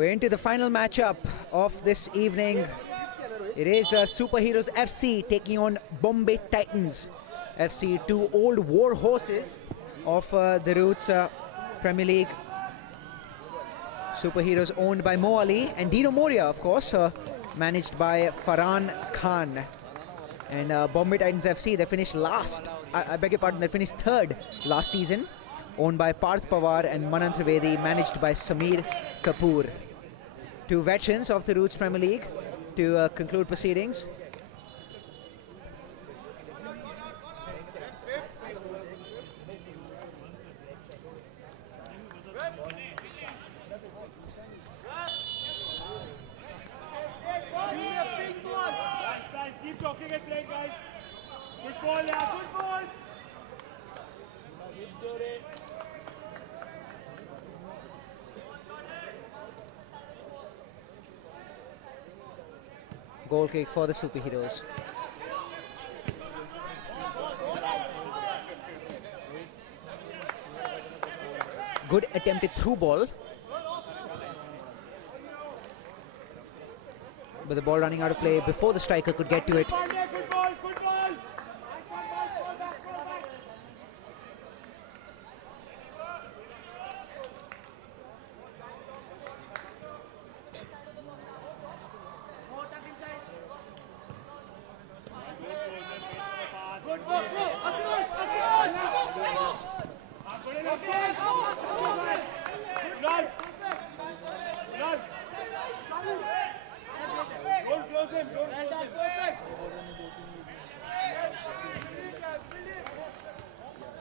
We're into the final matchup of this evening. It is Superheroes FC taking on Bombay Titans FC, two old war horses of the Roots Premier League. Superheroes owned by Mo Ali and Dino Moria, of course, managed by Farhan Khan. And Bombay Titans FC, they finished last, I beg your pardon, they finished third last season, owned by Parth Pawar and Manan Trivedi, managed by Samir Kapoor. Two veterans of the Roots Premier League to conclude proceedings. Keep talking and playing, guys. Good ball, yeah, good ball. Goal kick for the Superheroes. Good attempted through ball. But the ball running out of play before the striker could get to it. Good ball, good ball. Good ball, don't close him, don't close him.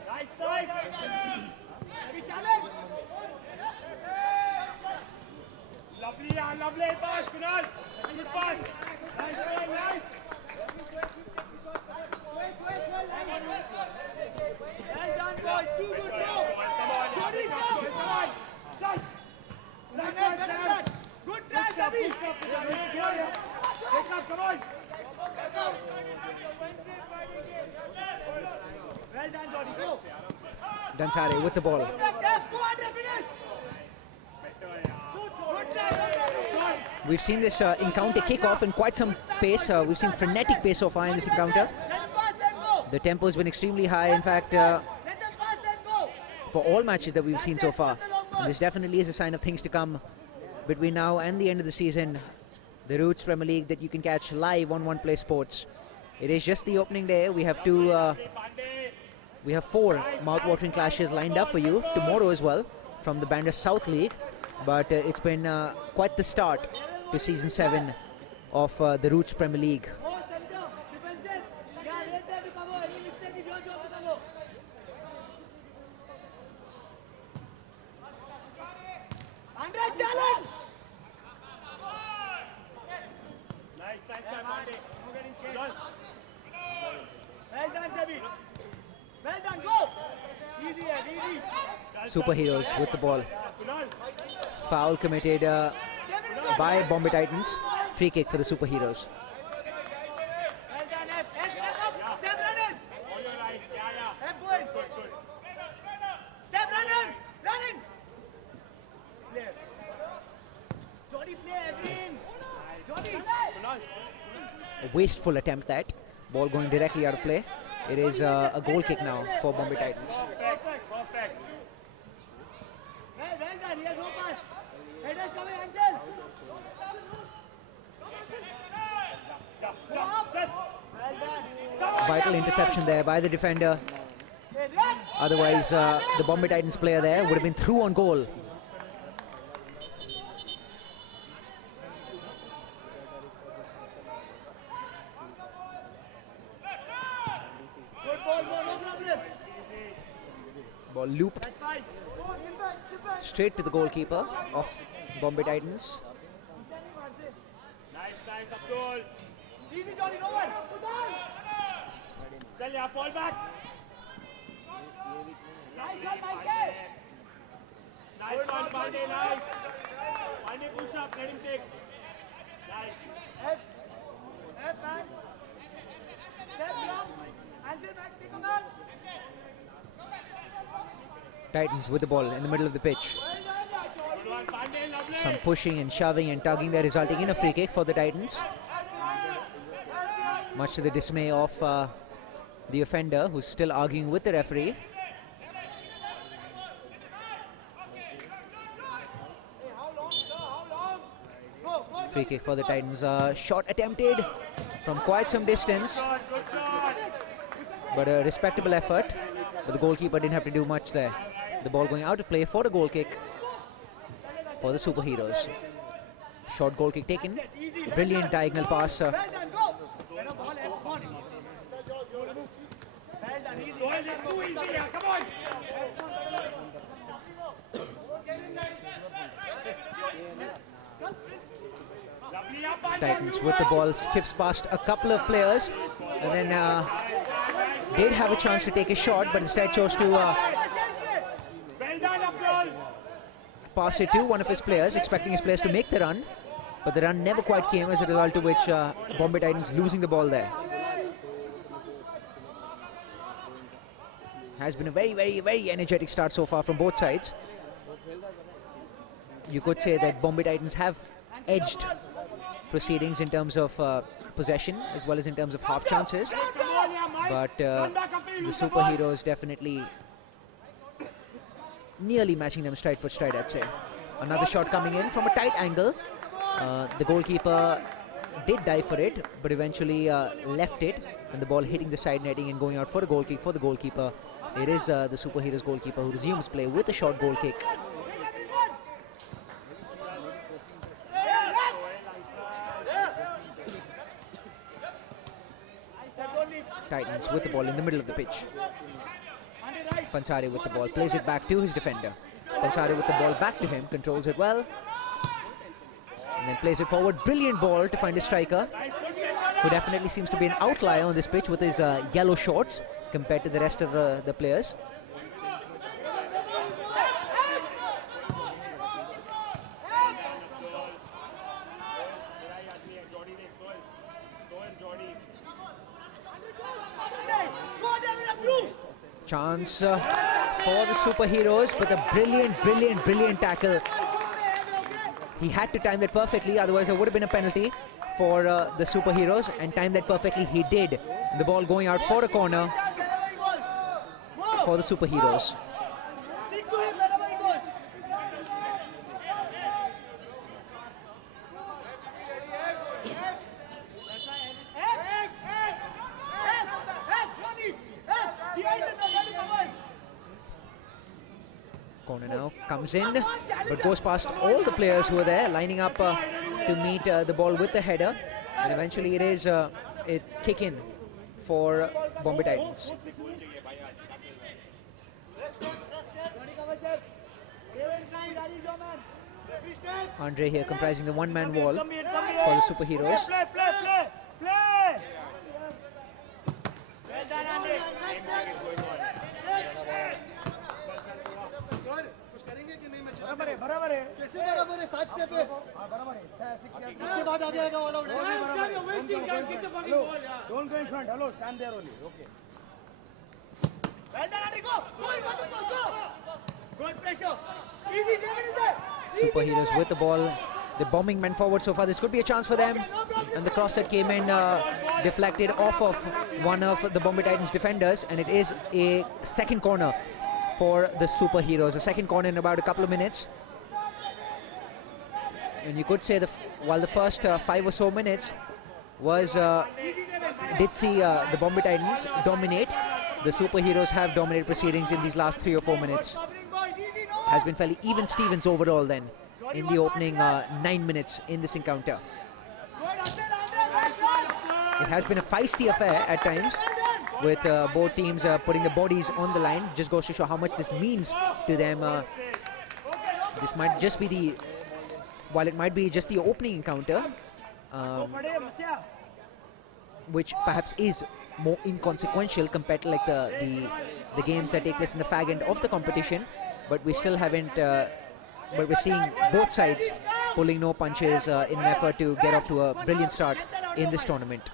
Nice, nice. Lovely, yeah, lovely pass, Kunal. Good pass. Nice, nice. Well done, boys. Too good, go. Come on, come on. Done. Good try, Sabi. Take up, come on. Well done, Johnny. Go. Dansare with the ball. Go on, finish. We've seen this encounter kick off in quite some pace. We've seen frenetic pace so far in this encounter. The tempo has been extremely high. In fact, for all matches that we've seen so far, this definitely is a sign of things to come between now and the end of the season. The Roots Premier League that you can catch live on One Play Sports. It is just the opening day. We have four mouth-watering clashes lined up for you tomorrow as well from the Bandra South League. But it's been quite the start to season 7 of the Roots Premier League. Well done, go! Easy, easy. Superheroes with the ball. Foul committed by Bombay Titans. Free kick for the Superheroes. Well done, F up, Step running! On your right, yeah. F going. Good. Step running! Play. Jody, play, everything! Jody! A wasteful attempt that. Ball going directly out of play. It is a goal kick now for Bombay Titans. Perfect. Well done, he has no pass. Headers coming, Ansel. Well done. Vital interception there by the defender. Otherwise, the Bombay Titans player there would have been through on goal. Ball looped straight to the goalkeeper of Bombay Titans. Nice, Abdul. Easy, Johnny, no one. Tell ya, fall back. Nice one, Mikey. Nice one, Bandra, nice. Bandra, push up, let him take. Nice. F back. Step block. Answer back, take a man. Titans with the ball in the middle of the pitch. Good one, Bandra, lovely. Some pushing and shoving and tugging there, resulting in a free kick for the Titans. Much to the dismay of the offender, who's still arguing with the referee. Free kick for the Titans. Shot attempted from quite some distance, but a respectable effort. But the goalkeeper didn't have to do much there. The ball going out of play for the goal kick for the Superheroes. Short goal kick taken. Brilliant diagonal pass. Titans with the ball, skips past a couple of players and then did have a chance to take a shot, but instead chose to pass it to one of his players, expecting his players to make the run, but the run never quite came, as a result of which Bombay Titans losing the ball there. Has been a very, very, very energetic start so far from both sides. You could say that Bombay Titans have edged proceedings in terms of possession as well as in terms of half chances, but the Superheroes definitely nearly matching them stride for stride, I'd say. Another shot coming in from a tight angle. The goalkeeper did dive for it, but eventually left it, and the ball hitting the side netting and going out for a goal kick for the goalkeeper. It is the Superheroes goalkeeper who resumes play with a short goal kick. Titans with the ball in the middle of the pitch. Pansari with the ball, plays it back to his defender. Pansari with the ball back to him, controls it well, and then plays it forward. Brilliant ball to find a striker, who definitely seems to be an outlier on this pitch with his yellow shorts compared to the rest of the players. Chance for the Superheroes, but a brilliant tackle. He had to time that perfectly, otherwise there would have been a penalty for the Superheroes, and time that perfectly he did. The ball going out for a corner for the Superheroes. Corner now comes in, but goes past all the players who are there, lining up to meet the ball with the header, and eventually it is a kick in for Bombay Titans. Andre here comprising the one-man wall for the Superheroes. बराबर है कैसे बराबर है 7 step है बराबर है 6 उसके बाद आ जाएगा all out don't go in front hello stand there only okay well done Enrico go good pressure easy Superheroes with the ball, the bombing men forward so far. This could be a chance for them, and the cross that came in deflected off of one of the Bombay Titans defenders, and it is a second corner for the Superheroes. A second corner in about a couple of minutes. And you could say while the first 5 or so minutes was did see the Bombay Titans dominate, the Superheroes have dominated proceedings in these last 3 or 4 minutes. Has been fairly even Stevens overall then in the opening 9 minutes in this encounter. It has been a feisty affair at times, with both teams putting the bodies on the line. Just goes to show how much this means to them. This might just be while it might be just the opening encounter, which perhaps is more inconsequential compared to like the games that take place in the fag end of the competition, but we still haven't, but we're seeing both sides pulling no punches in an effort to get off to a brilliant start in this tournament.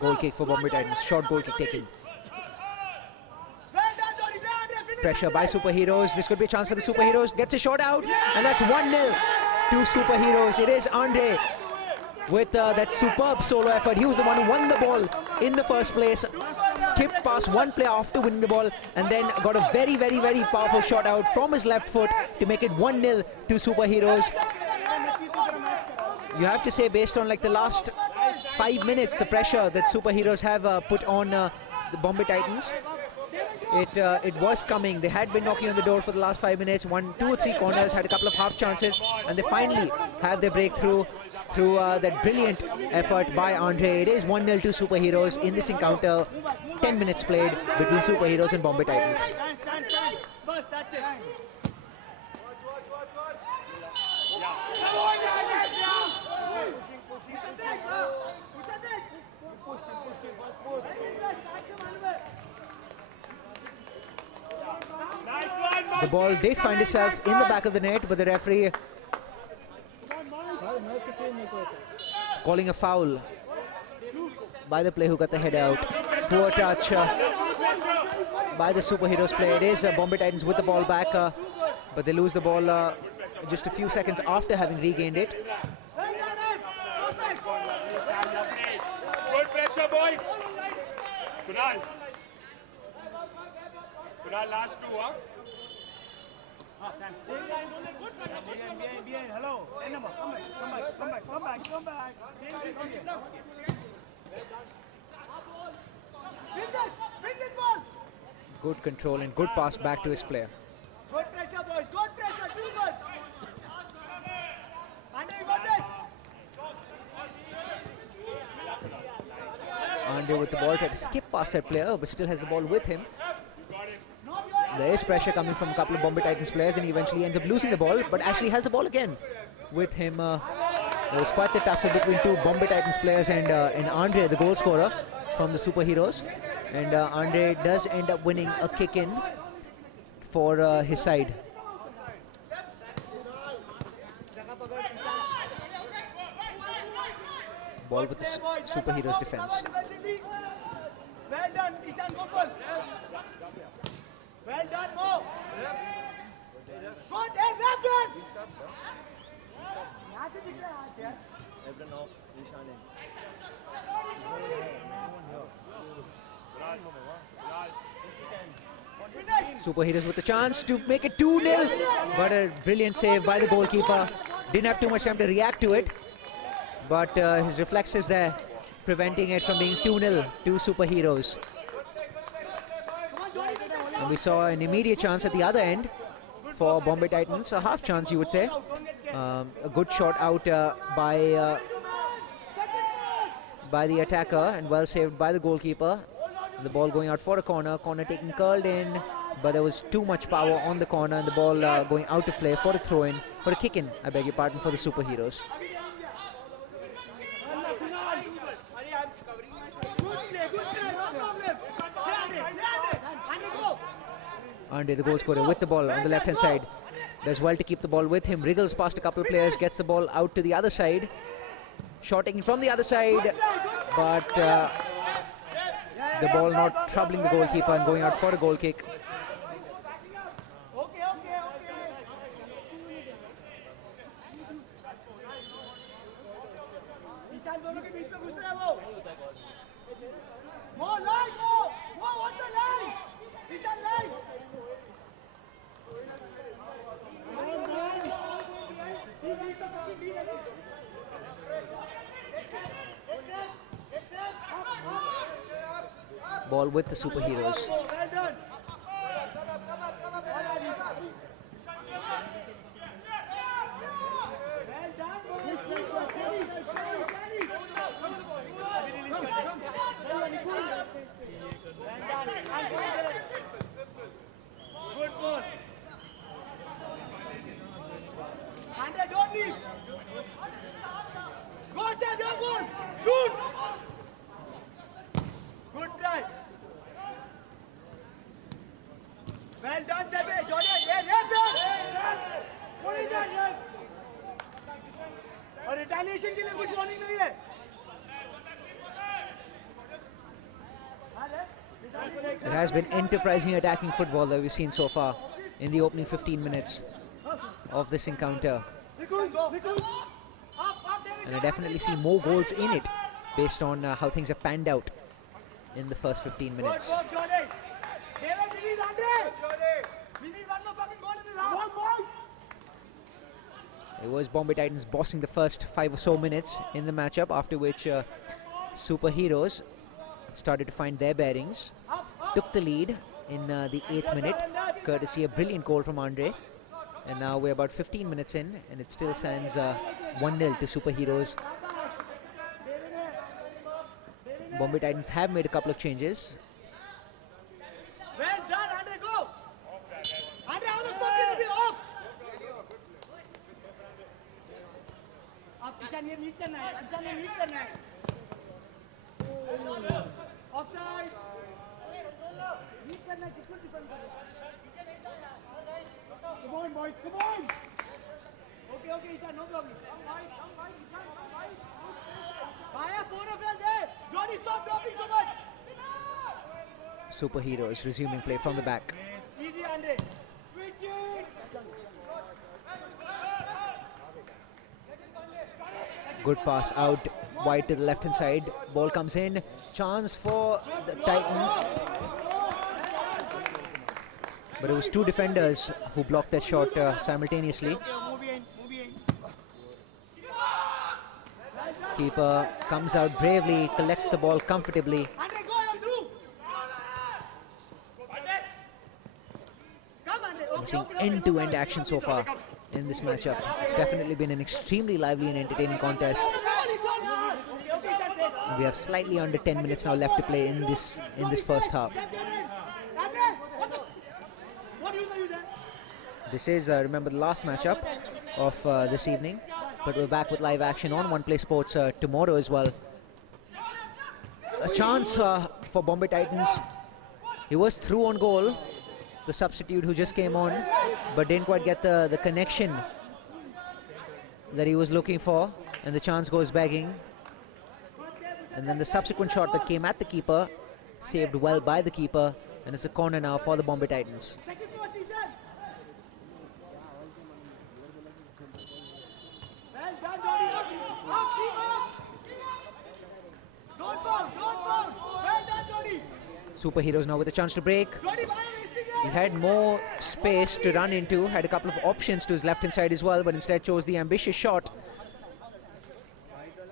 Goal kick for Bombay Titans. Short goal kick taken. Pressure by Superheroes. This could be a chance for the Superheroes. Gets a shot out, and that's 1-0 to Superheroes. It is Andre with that superb solo effort. He was the one who won the ball in the first place. Skipped past one player after winning the ball, and then got a very, very, very powerful shot out from his left foot to make it 1-0 to Superheroes. You have to say, based on like the last 5 minutes, the pressure that Superheroes have put on the Bombay Titans, it was coming. They had been knocking on the door for the last 5 minutes. 1, 2 or 3 corners, had a couple of half chances, and they finally have their breakthrough through that brilliant effort by Andre. It is 1-0 to Superheroes in this encounter. 10 minutes played between Superheroes and Bombay Titans. The ball did find itself in the back of the net, but the referee calling a foul by the player who got the head out. Poor touch by the Superheroes player. It is Bombay Titans with the ball back, but they lose the ball just a few seconds after having regained it. Good pressure, boys. Kunal, last two, huh? Hello. Come back. Good control and good pass back to his player. Good pressure, boys. Good pressure. Too good. Andre, you got this. Andre with the ball, tried to skip past that player, but still has the ball with him. There is pressure coming from a couple of Bombay Titans players, and he eventually ends up losing the ball, but actually has the ball again with him. There was quite the tussle between two Bombay Titans players and Andre, the goal scorer from the Superheroes. And Andre does end up winning a kick-in for his side. Ball with the Superheroes defense. Well done, Ishan Gokul. Well done, Mo. Good, and left one. यहाँ से दिख रहा है यार. Everyone off, Ishan in. Superheroes with the chance to make it 2-0, but a brilliant save by the goalkeeper. Didn't have too much time to react to it, but his reflexes there preventing it from being 2-0 to Superheroes. And we saw an immediate chance at the other end for Bombay Titans, a half chance you would say. A good shot out by the attacker, and well saved by the goalkeeper. The ball going out for a corner taken curled in, but there was too much power on the corner, and the ball going out to play for a throw-in, for a kick-in, I beg your pardon, for the Superheroes. Andre, the goal scorer, with the ball on the left-hand side, does well to keep the ball with him, wriggles past a couple of players, gets the ball out to the other side. Shot taken from the other side, but the ball not troubling the goalkeeper and going out for a goal kick. Ball with the Superheroes. Good ball. Andre, don't leave. Go outside your goal. Shoot. Good try. It has been enterprising attacking football that we've seen so far in the opening 15 minutes of this encounter. And I definitely see more goals in it based on how things have panned out in the first 15 minutes. It was Bombay Titans bossing the first 5 or so minutes in the matchup, after which Superheroes started to find their bearings, took the lead in the 8th minute, courtesy a brilliant goal from Andre. And now we're about 15 minutes in, and it still stands 1-0 to Superheroes. Bombay Titans have made a couple of changes. Well done, Andre, go! Andre, how the fuck can you be off? आप किसान ये meet करना है, किसान ये meet करना है. Offside. Meet करना है, किसको डिफेंड करना है? Come on, boys, come on. Okay, okay, Ishan, no problem. Come fight, Ishan, come fight. Fire, 4 of them there. Johnny, stop dropping so much. Superheroes resuming play from the back. Easy, Andre. Switch it. Good pass out wide to the left hand side. Ball comes in. Chance for the Titans. But it was 2 defenders who blocked that shot simultaneously. Keeper comes out bravely, collects the ball comfortably. Andre, go on through. Come, Andre. I'm Okay, seeing okay, end-to-end action so far in this matchup. It's definitely been an extremely lively and entertaining contest. We have slightly under 10 minutes now left to play in this first half. This is, remember, the last matchup of this evening, but we're back with live action on One Play Sports tomorrow as well. A chance for Bombay Titans. He was through on goal, the substitute who just came on, but didn't quite get the connection that he was looking for, and the chance goes begging. And then the subsequent shot that came at the keeper, saved well by the keeper, and it's a corner now for the Bombay Titans. Superheroes now with a chance to break. He had more space to run into, had a couple of options to his left hand side as well, but instead chose the ambitious shot.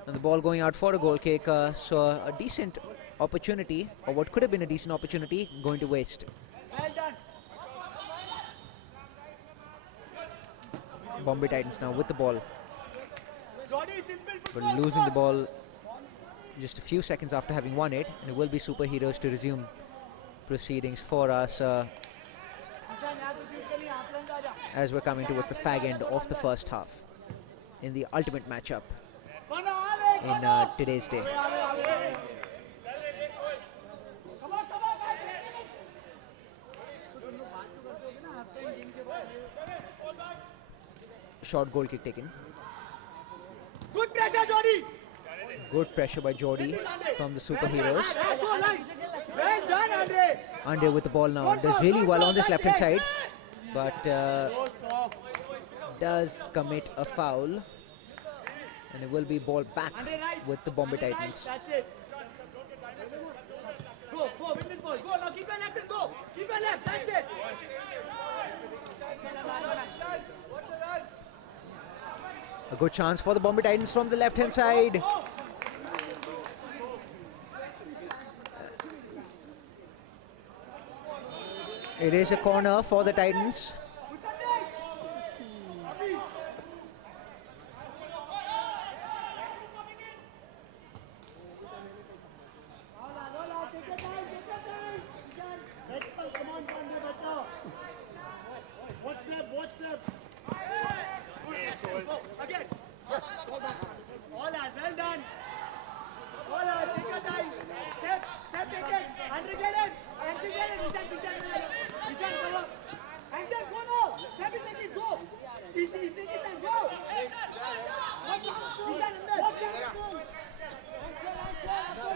And the ball going out for a goal kick, so a decent opportunity, or what could have been a decent opportunity, going to waste. Bombay Titans now with the ball, but losing the ball just a few seconds after having won it, and it will be Superheroes to resume proceedings for us as we're coming towards the fag end of the first half in the ultimate matchup in today's day. Short goal kick taken. Good pressure, Jody. Good pressure by Jody from the Superheroes. Well done, Andre. Andre with the ball now. Does really well on this left hand side, but does commit a foul. And it will be ball back with the Bombay Titans. That's it. Go, win this ball. Go, now keep your left and go. Keep your left, that's it. A good chance for the Bombay Titans from the left hand side. It is a corner for the Titans.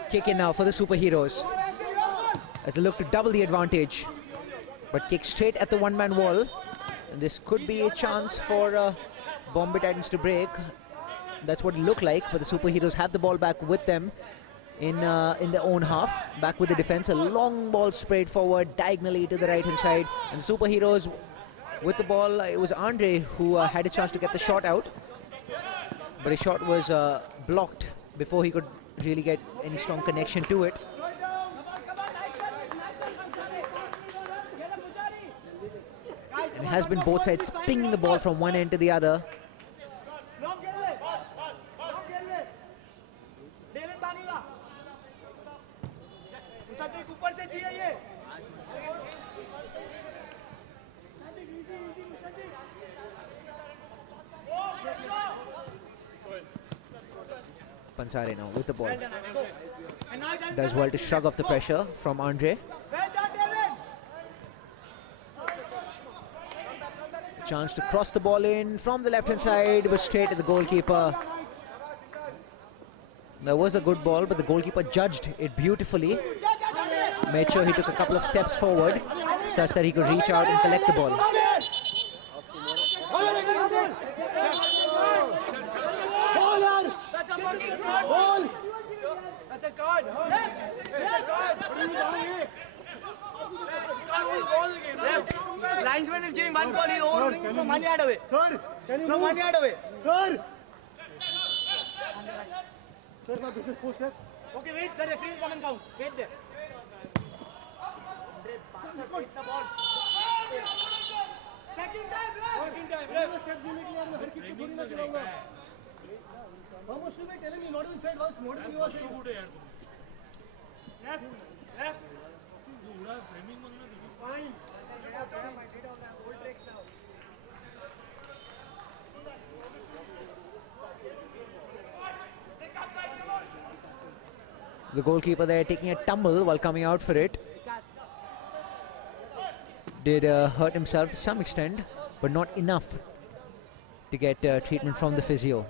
Kick in now for the Superheroes. as they look to double the advantage. But kick straight at the one-man wall. And this could be a chance for Bombay Titans to break. That's what it looked like, but the Superheroes have the ball back with them in their own half. Back with the defense, a long ball sprayed forward diagonally to the right-hand side. And the Superheroes with the ball, it was Andre who had a chance to get the shot out. But his shot was blocked before he could really get any strong connection to it. And it has been both sides pinging the ball from one end to the other. Pansare now with the ball. Does well to shrug off the pressure from Andre. Chance to cross the ball in from the left-hand side, but straight at the goalkeeper. That was a good ball, but the goalkeeper judged it beautifully. Made sure he took a couple of steps forward such that he could reach out and collect the ball. Linesman is giving one call, he's overrunning from 1 yard away. Sir, can you From move? 1 yard away. Sir! Sir, but this is 4 steps. Okay, wait, the referee will come and count. Wait there. Second time, Steps in it, मैं हर kick पे थोड़ी ना चलाऊंगा. How much you telling me? Not even said once. Not even you are saying. left, left. Fine. The goalkeeper there taking a tumble while coming out for it. Did hurt himself to some extent, but not enough to get treatment from the physio.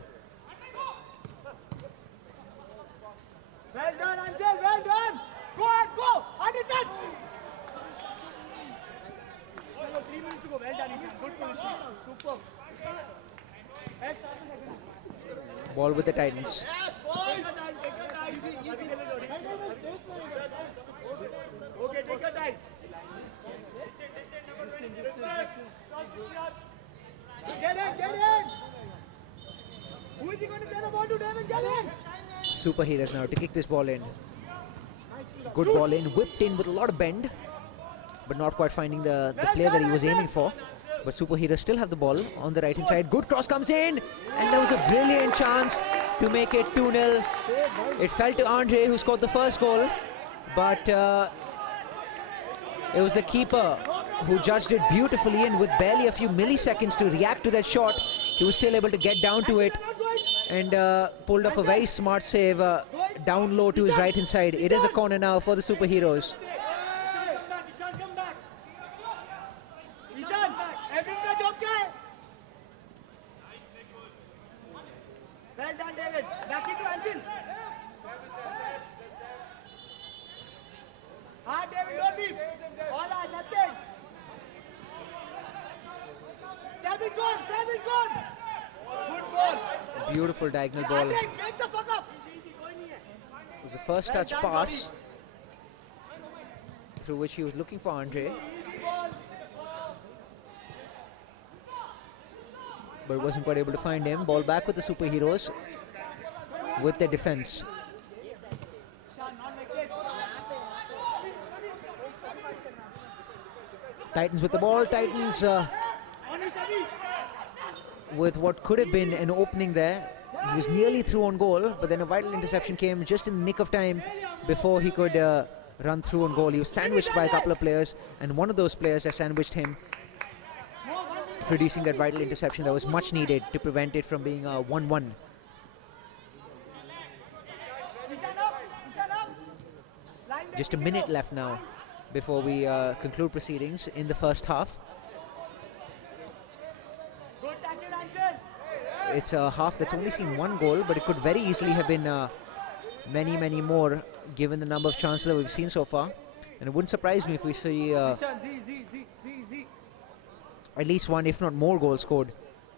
Well done, Ansel, well done. Go ahead, go. Under touch. 3 minutes to go. Well done, Ishan. Good position. Superb. Ball with the Titans. Yes, boys. Easy, easy. Okay, take your time. Get in, get in. Who is he going to play the ball to? David, get in. Superheroes now to kick this ball in. Good ball in, whipped in with a lot of bend, but not quite finding the player that he was aiming for. But Superheroes still have the ball on the right hand side. Good cross comes in, and there was a brilliant chance to make it 2-0. It fell to Andre, who scored the first goal, but it was the keeper who judged it beautifully, and with barely a few milliseconds to react to that shot, he was still able to get down to it and pulled off a very smart save down low to his right hand side. It is a corner now for the Superheroes. Ishan, come back. Ishan, everything का job क्या है? Well done, David. Back into Ansel. David, don't leave. All eyes, nothing. Sam is gone. Sam is gone. Good ball. Beautiful diagonal ball. It Take the fuck up. was the first touch pass through which he was looking for Andre, but wasn't quite able to find him. Ball back with the Superheroes with their defense. Titans with the ball. Titans with what could have been an opening there. He was nearly through on goal, but then a vital interception came just in the nick of time before he could run through on goal. He was sandwiched by a couple of players, and one of those players that sandwiched him, producing that vital interception that was much needed to prevent it from being 1-1. Just a minute left now before we conclude proceedings in the first half. It's a half that's only seen one goal, but it could very easily have been many more given the number of chances that we've seen so far. And it wouldn't surprise me if we see at least one, if not more, goals scored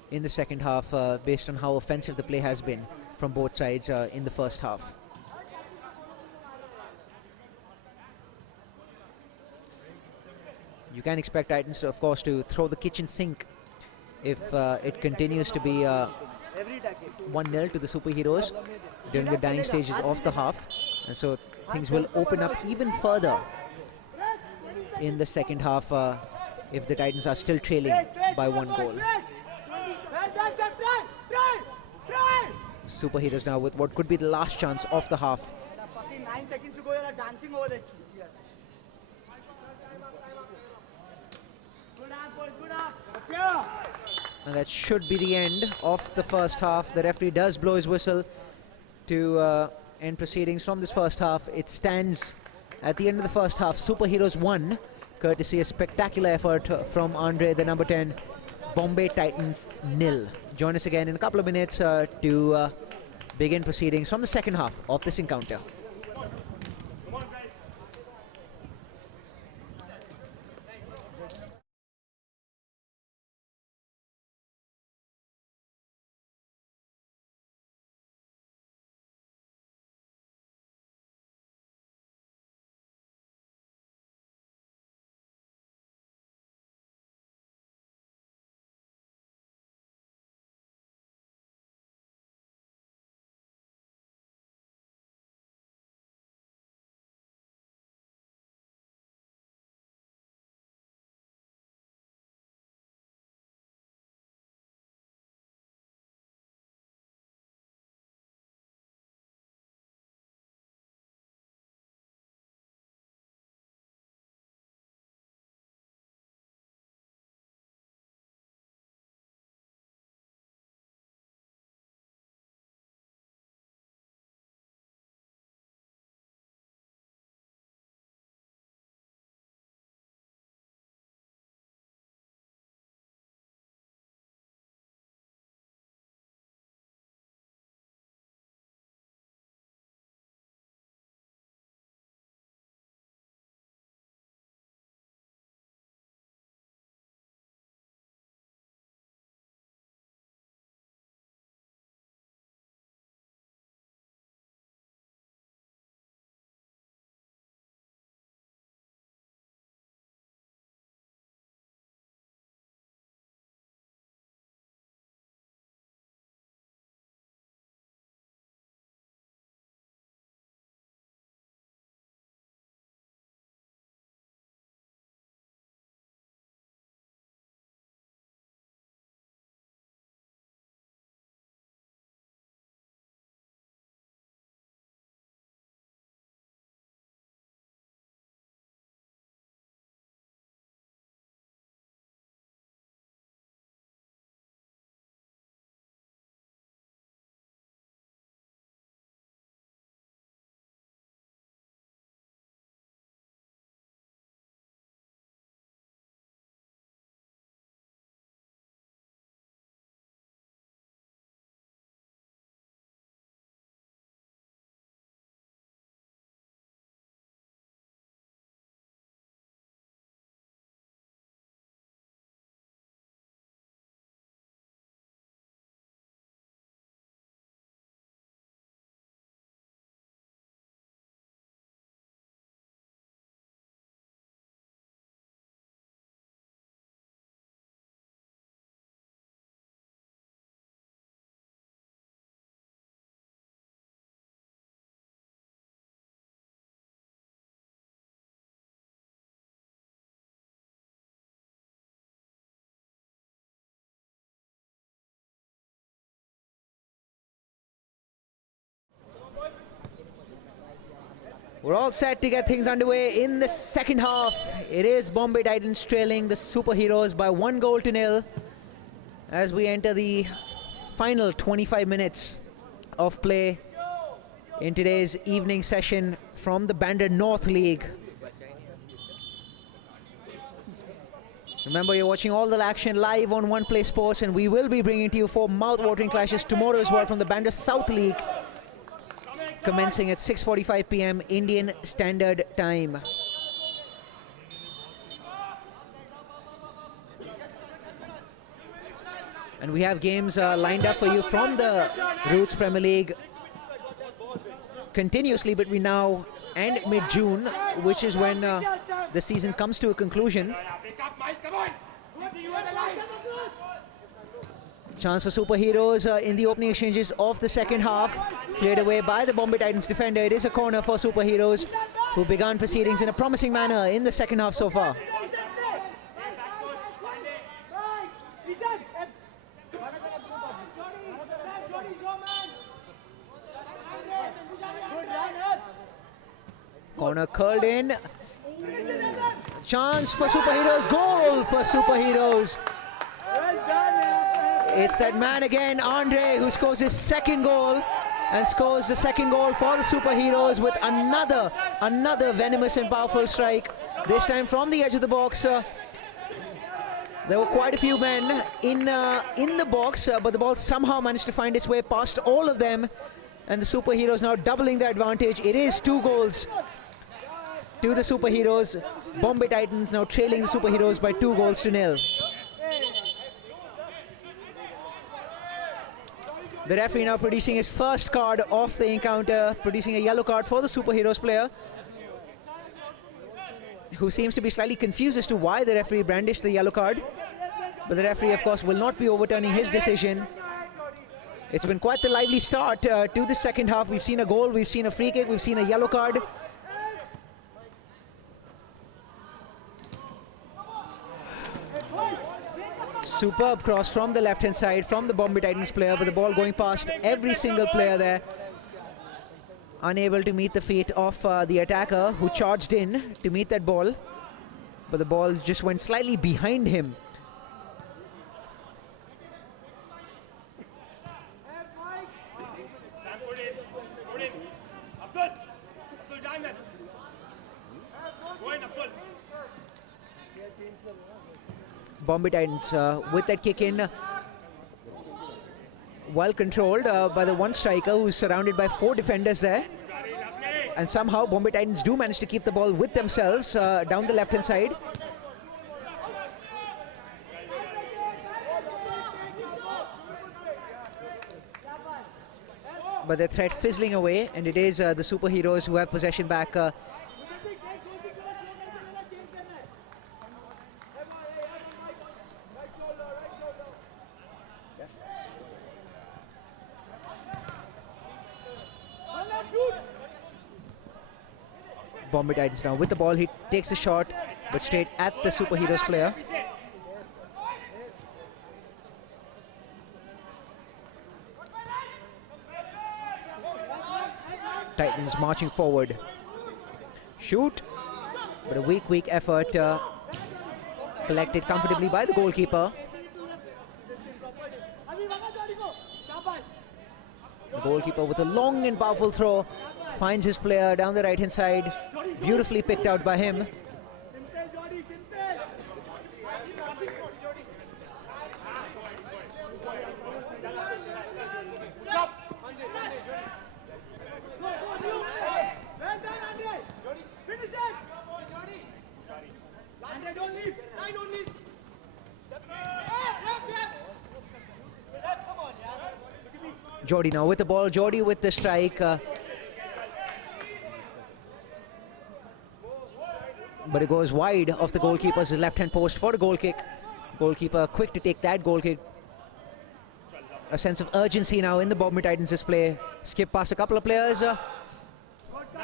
in the second half, based on how offensive the play has been from both sides in the first half. You can expect Titans, of course, to throw the kitchen sink if it continues to be 1-0 to the Superheroes during the dying stages of the half. And so things will open up even further in the second half if the Titans are still trailing by 1 goal. Superheroes now with what could be the last chance of the half. 9 seconds to go, you're dancing over that. And that should be the end of the first half. The referee does blow his whistle to end proceedings from this first half. It stands at the end of the first half. Superheroes 1, courtesy a spectacular effort from Andre, the number 10. Bombay Titans 0. Join us again in a couple of minutes to begin proceedings from the second half of this encounter. We're all set to get things underway in the second half. It is Bombay Titans trailing the Superheroes by 1-0 as we enter the final 25 minutes of play in today's evening session from the Bandra North League. Remember, you're watching all the action live on One Play Sports, and we will be bringing to you 4 mouth-watering clashes tomorrow as well from the Bandra South League, commencing at 6:45 p.m. Indian Standard Time. And we have games lined up for you from the Roots Premier League continuously between now and mid-June, which is when the season comes to a conclusion. Chance for Superheroes in the opening exchanges of the second half. Cleared away by the Bombay Titans defender. It is a corner for Superheroes, who began proceedings in a promising manner in the second half so far. Corner curled in. Chance for Superheroes. Goal for Superheroes. It's that man again, Andre, who scores his second goal and scores the second goal for the Superheroes with another venomous and powerful strike. This time from the edge of the box. There were quite a few men in the box, but the ball somehow managed to find its way past all of them. And the Superheroes now doubling the advantage. It is 2 goals to the Superheroes. Bombay Titans now trailing the Superheroes by 2 goals to nil. The referee now producing his first card of the encounter, producing a yellow card for the Superheroes player, who seems to be slightly confused as to why the referee brandished the yellow card. But the referee, of course, will not be overturning his decision. It's been quite the lively start to the second half. We've seen a goal, we've seen a free kick, we've seen a yellow card. Superb cross from the left-hand side from the Bombay Titans player, but the ball going past every single player there. Unable to meet the feet of the attacker, who charged in to meet that ball. But the ball just went slightly behind him. Bombay Titans with that kick in, well controlled by the one striker, who's surrounded by 4 defenders there. And somehow Bombay Titans do manage to keep the ball with themselves down the left hand side. But the threat fizzling away, and it is the Superheroes who have possession back. Bombay Titans now with the ball. He takes a shot, but straight at the Superheroes player. Titans marching forward. Shoot, but a weak effort collected comfortably by the goalkeeper. The goalkeeper with a long and powerful throw finds his player down the right hand side. Beautifully picked out by him. Jody now with the ball. Jody with the strike. But it goes wide of the goalkeeper's left-hand post for a goal kick. Goalkeeper quick to take that goal kick. A sense of urgency now in the Bombay Titans display. Skip past a couple of players,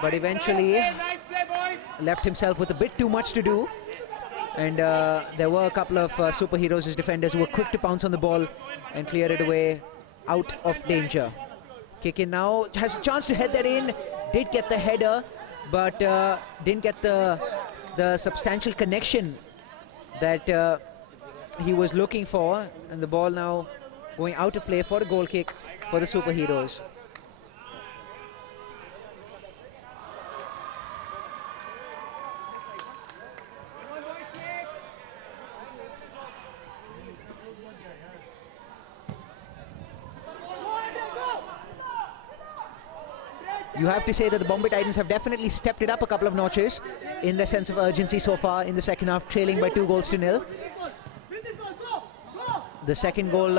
but eventually left himself with a bit too much to do. And there were a couple of Superheroes' defenders who were quick to pounce on the ball and clear it away out of danger. Kick in now, has a chance to head that in. Did get the header, but didn't get the substantial connection that he was looking for. And the ball now going out of play for a goal kick for the Superheroes. You have to say that the Bombay Titans have definitely stepped it up a couple of notches in their sense of urgency so far in the second half, trailing by 2 goals to nil. The second goal,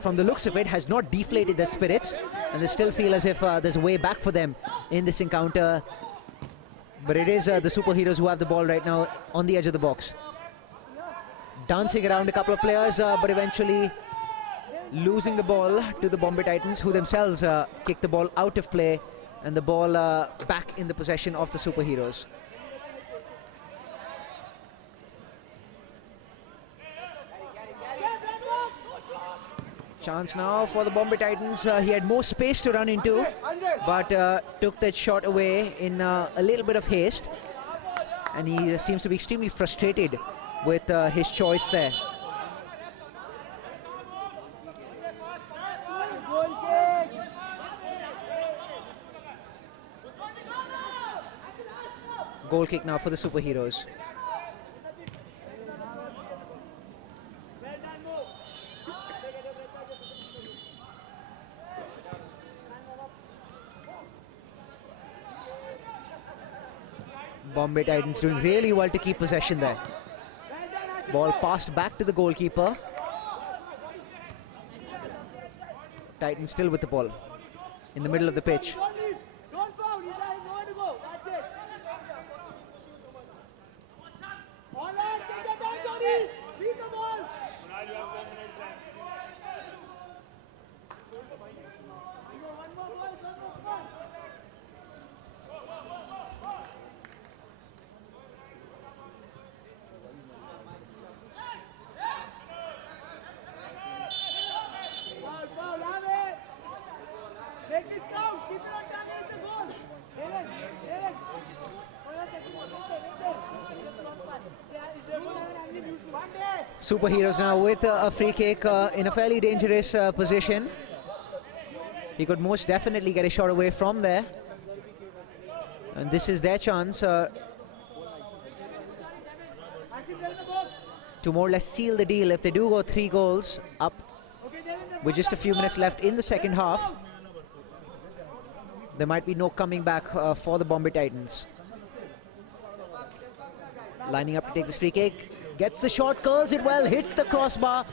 from the looks of it, has not deflated their spirits, and they still feel as if there's a way back for them in this encounter. But it is the superheroes who have the ball right now on the edge of the box. Dancing around a couple of players, but eventually losing the ball to the Bombay Titans, who themselves kick the ball out of play, and the ball back in the possession of the superheroes. Chance now for the Bombay Titans. He had more space to run into, but took that shot away in a little bit of haste, and he seems to be extremely frustrated with his choice there. Goal kick now for the superheroes. Bombay Titans doing really well to keep possession there. Ball passed back to the goalkeeper. Titans still with the ball in the middle of the pitch. Don't foul, he's nowhere to go. That's it. All right, check that down, Tony. Beat the ball. One more ball, one more. Foul, have it. Make this count. Keep it on target. It's a goal. Aaron. Superheroes now with a free kick in a fairly dangerous position. He could most definitely get a shot away from there, and this is their chance to more or less seal the deal. If they do go 3 goals up with just a few minutes left in the second half, there might be no coming back for the Bombay Titans. Lining up to take this free kick, gets the shot, curls it well, hits the crossbar.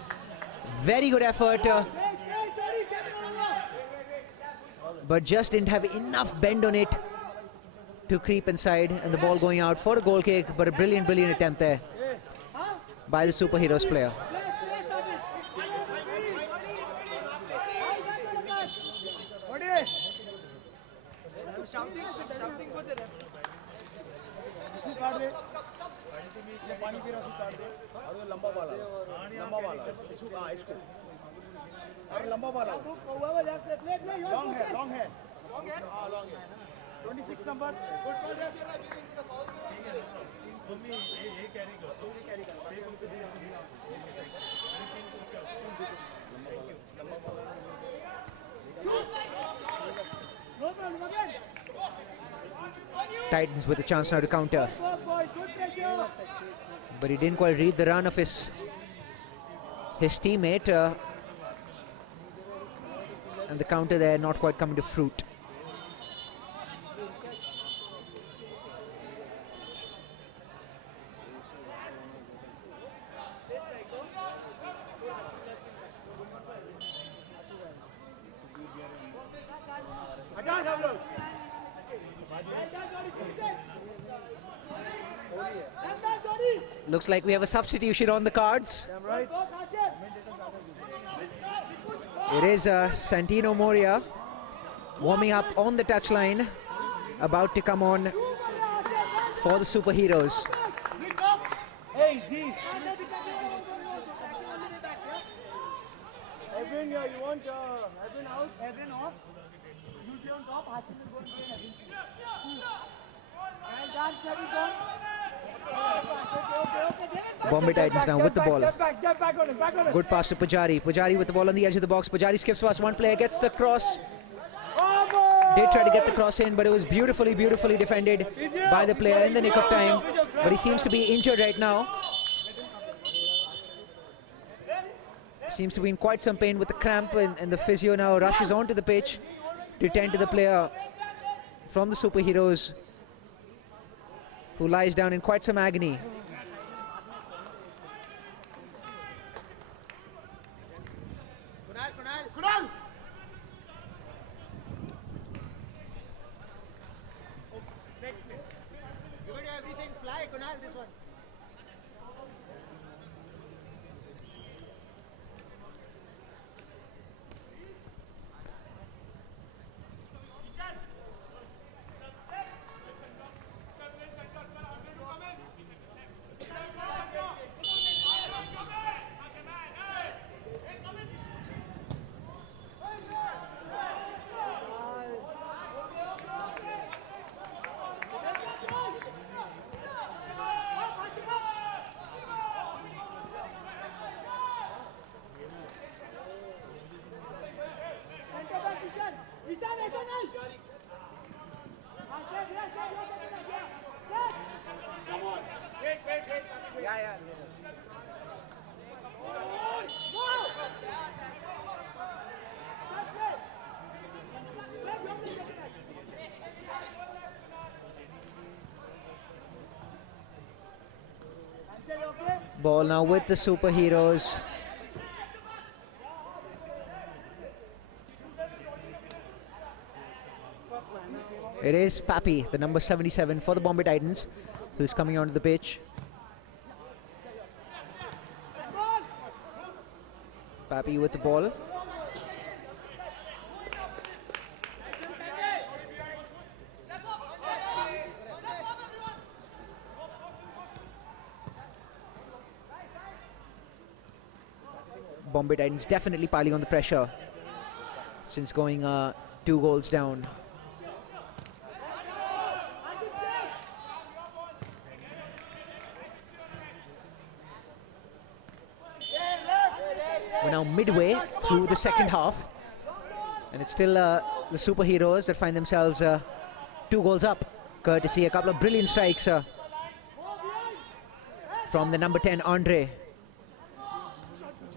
Very good effort, but just didn't have enough bend on it to creep inside, and the ball going out for a goal kick. But a brilliant attempt there by the superheroes player. Shouting for the ref. पानी P रहा हूँ काट दे और वो लंबा वाला इसको और लंबा वाला लॉन्ग है 26 number Titans with a chance now to counter, but he didn't quite read the run of his teammate, and the counter there not quite coming to fruit. Looks like we have a substitution on the cards. It is Santino Moria warming up on the touchline, about to come on for the superheroes. Hey Z, Evan, you want Evan out? Evan off. You'll play on top. Hashim will go and play Evan. Well done, Sari. Bombay Titans now with the ball. Get back on it. Good pass to Pujari. Pujari with the ball on the edge of the box. Pujari skips past one player, gets the cross. Did try to get the cross in, but it was beautifully defended by the player in the nick of time. But he seems to be injured right now. Seems to be in quite some pain with the cramp, and the physio now rushes onto the pitch to tend to the player from the superheroes, who lies down in quite some agony. everything. Fly, Kunal, this one. Ball now with the superheroes. It is Pappy, the number 77 for the Bombay Titans, who's coming onto the pitch. Pappy with the ball. Bombay Titans definitely piling on the pressure since going 2 goals down. We're now midway through the second half, and it's still the superheroes that find themselves 2 goals up, courtesy a couple of brilliant strikes from the number 10 Andre,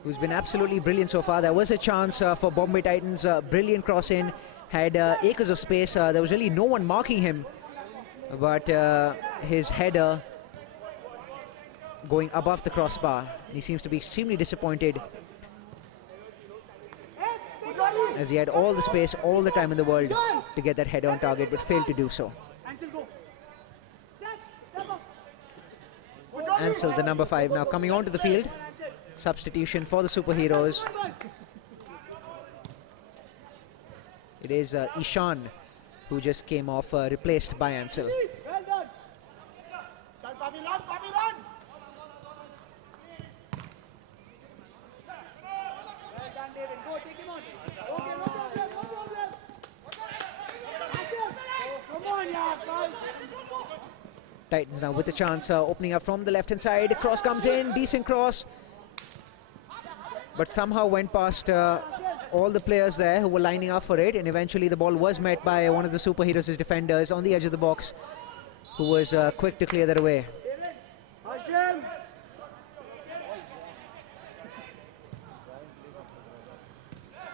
who's been absolutely brilliant so far. There was a chance for Bombay Titans, brilliant cross in, had acres of space. There was really no one marking him, but his header going above the crossbar, and he seems to be extremely disappointed, as he had all the space, all the time in the world to get that header on target, but failed to do so. Ansel, the number 5, now coming onto the field. Substitution for the superheroes. It is Ishan who just came off, replaced by Ansel. Well done. Chal, Papi, run, Papi, run. Well done, David. Go, take him on. Okay, no problem, no problem. Come on, yeah, Titans now with the chance, opening up from the left-hand side. Cross comes in, decent cross, but somehow went past all the players there who were lining up for it, and eventually the ball was met by one of the superheroes' defenders on the edge of the box, who was quick to clear that away. Hashim.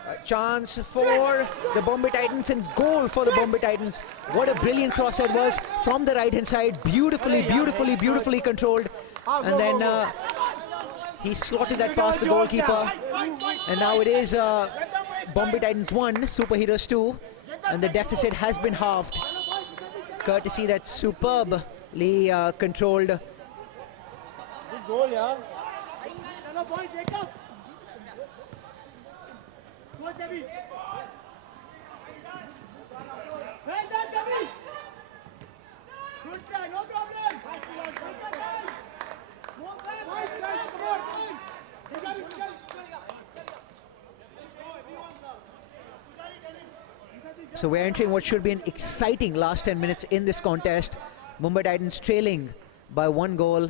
A chance for the Bombay Titans, and goal for the Bombay Titans. What a brilliant cross it was from the right-hand side, beautifully controlled, and then he slotted that past the goalkeeper, and now it is Bombay Titans 1, Superheroes 2, and the deficit has been halved, courtesy that superbly controlled. Good goal, yeah. Chalo, boys, wake up. Go, Javi. Well done, Javi. Good try, no problem. So we're entering what should be an exciting last 10 minutes in this contest. Mumbai Titans trailing by 1 goal.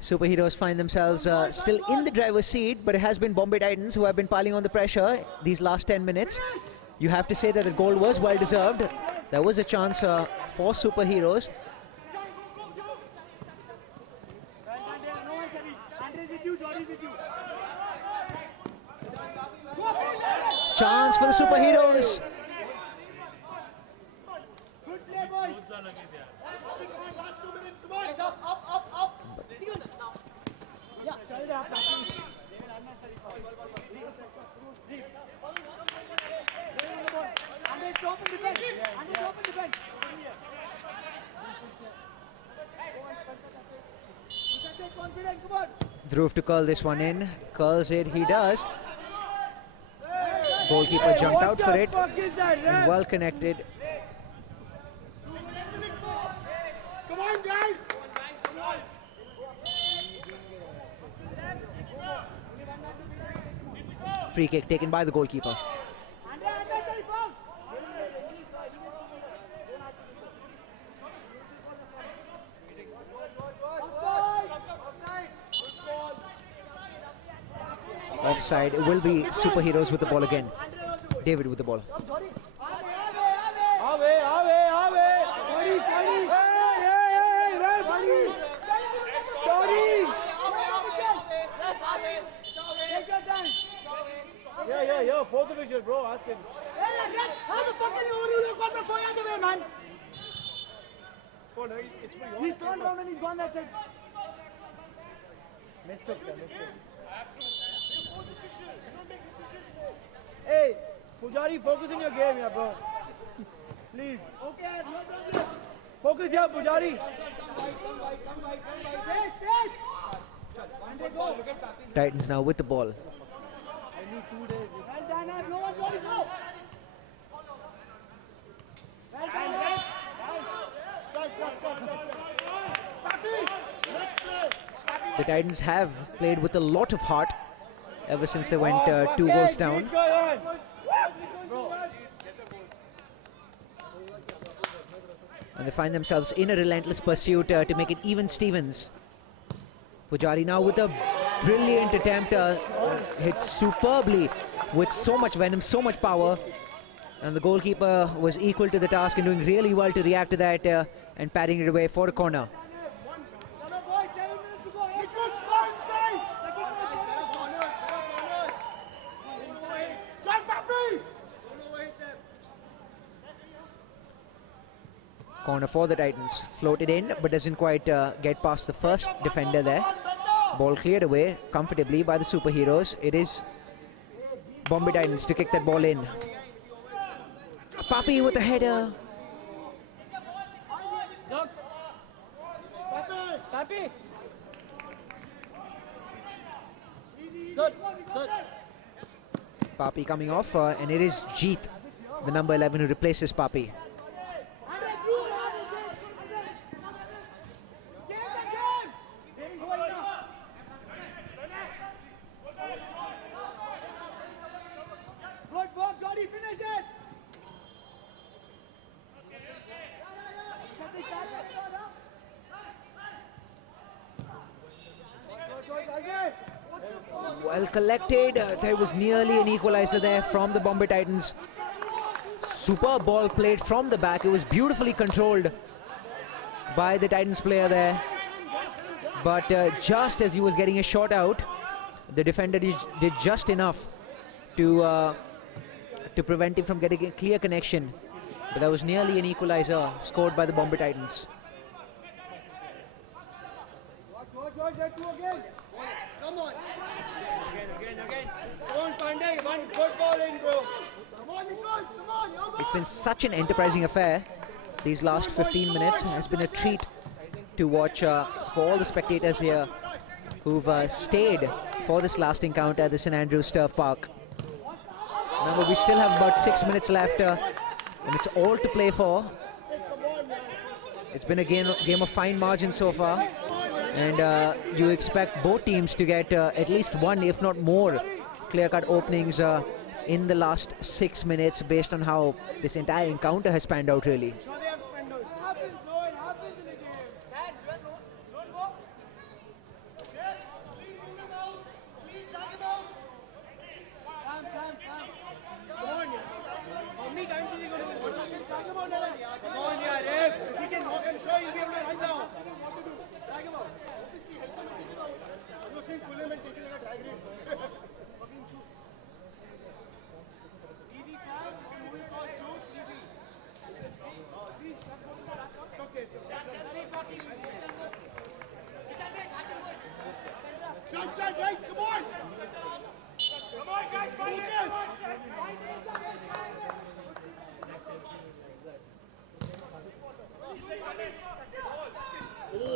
Superheroes find themselves still in the driver's seat, but it has been Bombay Titans who have been piling on the pressure these last 10 minutes. You have to say that the goal was well deserved. There was a chance for Superheroes. Chance for the Superheroes. Good play, boys. Last 2 minutes, come on. Up. Yeah, chal raha hai. Andre, stop in defense. Dhruv to curl this one in. Curls it, he does. Goalkeeper jumped out for it. And well connected. Come on, guys! Free kick taken by the goalkeeper. Offside. It will be superheroes with the ball again. David with the ball. Yeah, fourth official, bro, ask him. How the fuck are you got the 4 yards away, man? Oh, no, it's for He's turned around and he's gone that side. Mistake. Hey, Pujari, focus in your game, yeah, bro. Please. Okay, no problem. Focus here, Pujari. Yes! Titans now with the ball. I need 2 days. Well done, no one, Jody, go! Well done! The Titans have played with a lot of heart ever since they went 2 goals down. And they find themselves in a relentless pursuit to make it even Stevens. Pujari now with a brilliant attempt, hits superbly with so much venom, so much power. And the goalkeeper was equal to the task and doing really well to react to that and padding it away for a corner. Corner for the Titans, floated in but doesn't quite get past the first defender there. Ball cleared away comfortably by the superheroes. It is Bombay Titans to kick that ball in. Papi with a header. Papi! Papi coming off and it is Jeet, the number 11 who replaces Papi. Well collected. There was nearly an equalizer there from the Bombay Titans. Superb ball played from the back. It was beautifully controlled by the Titans player there. But just as he was getting a shot out, the defender did just enough to prevent him from getting a clear connection. But that was nearly an equalizer scored by the Bombay Titans. Come on. Again. Come on, Pandey. One good ball in, bro. Come on, Nichols. Come on. You go. It's been such an enterprising affair. These last 15 minutes has been a treat to watch for all the spectators here who've stayed for this last encounter at the St Andrews Turf Park. Remember, we still have about 6 minutes left and it's all to play for. It's been a game of fine margin so far. And you expect both teams to get at least one, if not more, clear-cut openings in the last 6 minutes based on how this entire encounter has panned out, really.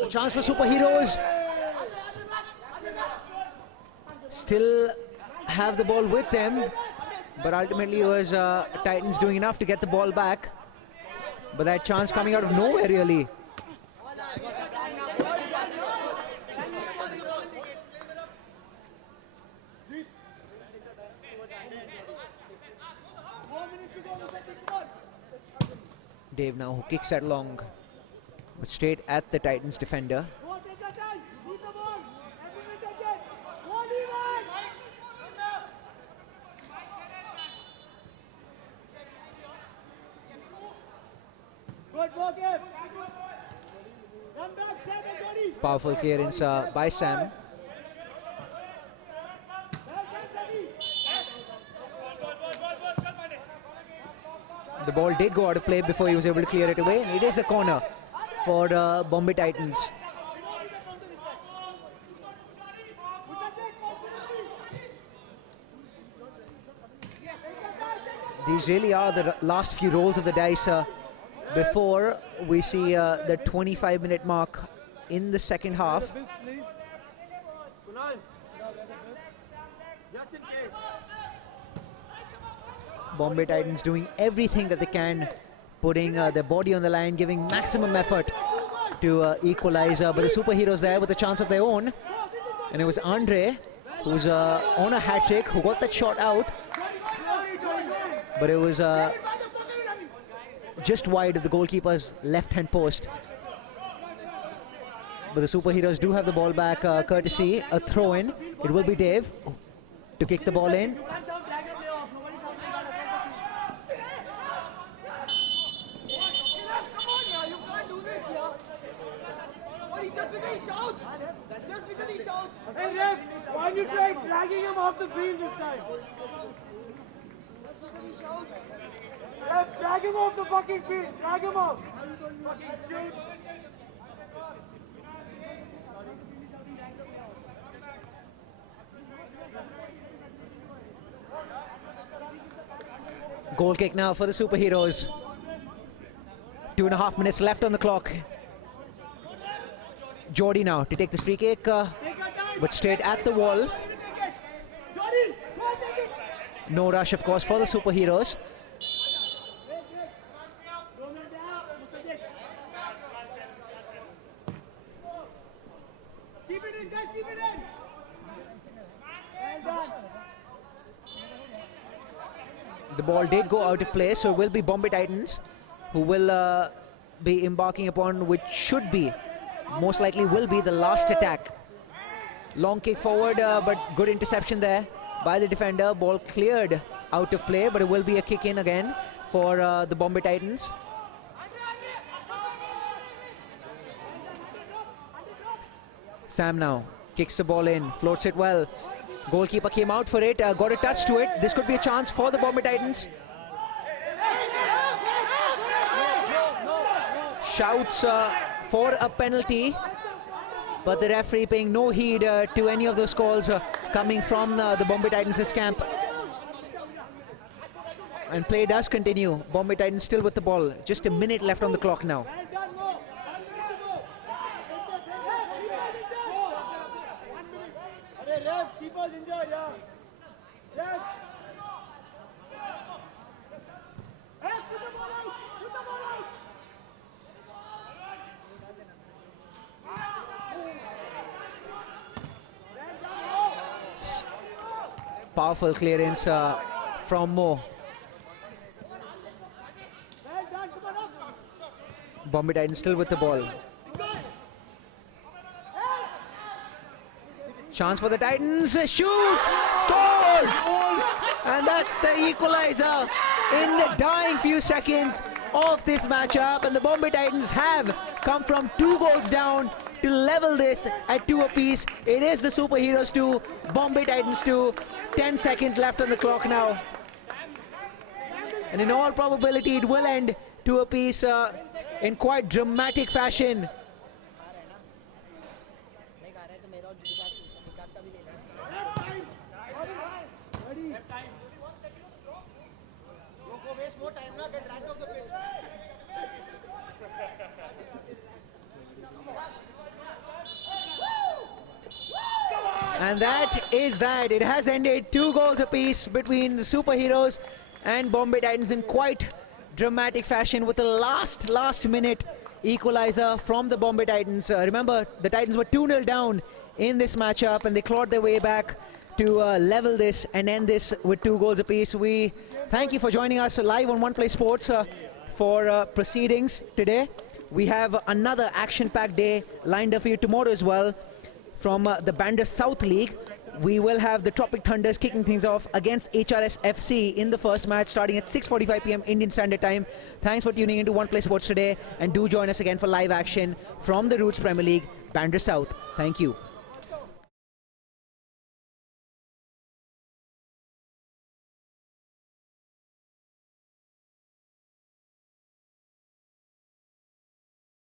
A chance for superheroes. still have the ball with them, but ultimately it was Titans doing enough to get the ball back. But that chance coming out of nowhere, really. Dave now who kicks that long, but straight at the Titans defender. Powerful clearance by Sam. The ball did go out of play before he was able to clear it away. It is a corner for the Bombay Titans. These really are the last few rolls of the dice before we see the 25-minute mark in the second half. Just in case. Bombay Titans doing everything that they can, putting their body on the line, giving maximum effort to equalize. But the superheroes there with a chance of their own. And it was Andre, who's on a hat-trick, who got that shot out. But it was just wide of the goalkeeper's left-hand post. But the superheroes do have the ball back, courtesy a throw-in. It will be Dave to kick the ball in. Hey ref, why you try dragging him off the field this time? Ref, drag him off the fucking field, drag him off. Fucking shoot. Goal kick now for the superheroes. 2.5 minutes left on the clock. Jordy now to take this free kick, but straight at the wall. No rush, of course, for the superheroes. Keep it in, guys, keep it in. Well done. The ball did go out of play, so it will be Bombay Titans who will be embarking upon which should be, most likely will be, the last attack. Long kick forward, but good interception there by the defender. Ball cleared out of play, but it will be a kick in again for the Bombay Titans. Sam now kicks the ball in, floats it well. Goalkeeper came out for it, got a touch to it. This could be a chance for the Bombay Titans. Shouts for a penalty, but the referee paying no heed to any of those calls coming from the Bombay Titans' camp. And play does continue. Bombay Titans still with the ball. Just a minute left on the clock now. Hey ref, keep us injured, yeah. Ref. Hey, shoot the ball out! Shoot the ball out! Powerful clearance from Mo. Bombay Titans still with the ball. Chance for the Titans. Shoots! Scores! And that's the equalizer in the dying few seconds of this matchup. And the Bombay Titans have come from 2 goals down to level this at 2 apiece. It is the Superheroes 2, Bombay Titans 2. 10 seconds left on the clock now. And in all probability, it will end 2 apiece in quite dramatic fashion. And that is that. It has ended 2 goals apiece between the superheroes and Bombay Titans in quite dramatic fashion with the last minute equalizer from the Bombay Titans. Remember, the Titans were 2-0 down in this matchup and they clawed their way back to level this and end this with 2 goals apiece. We thank you for joining us live on One Play Sports for proceedings today. We have another action-packed day lined up for you tomorrow as well. From the Bandra South League, we will have the Tropic Thunders kicking things off against HRS FC in the first match starting at 6:45 p.m. Indian Standard Time. Thanks for tuning into One Play Sports today, and do join us again for live action from the Roots Premier League, Bandra South. Thank you.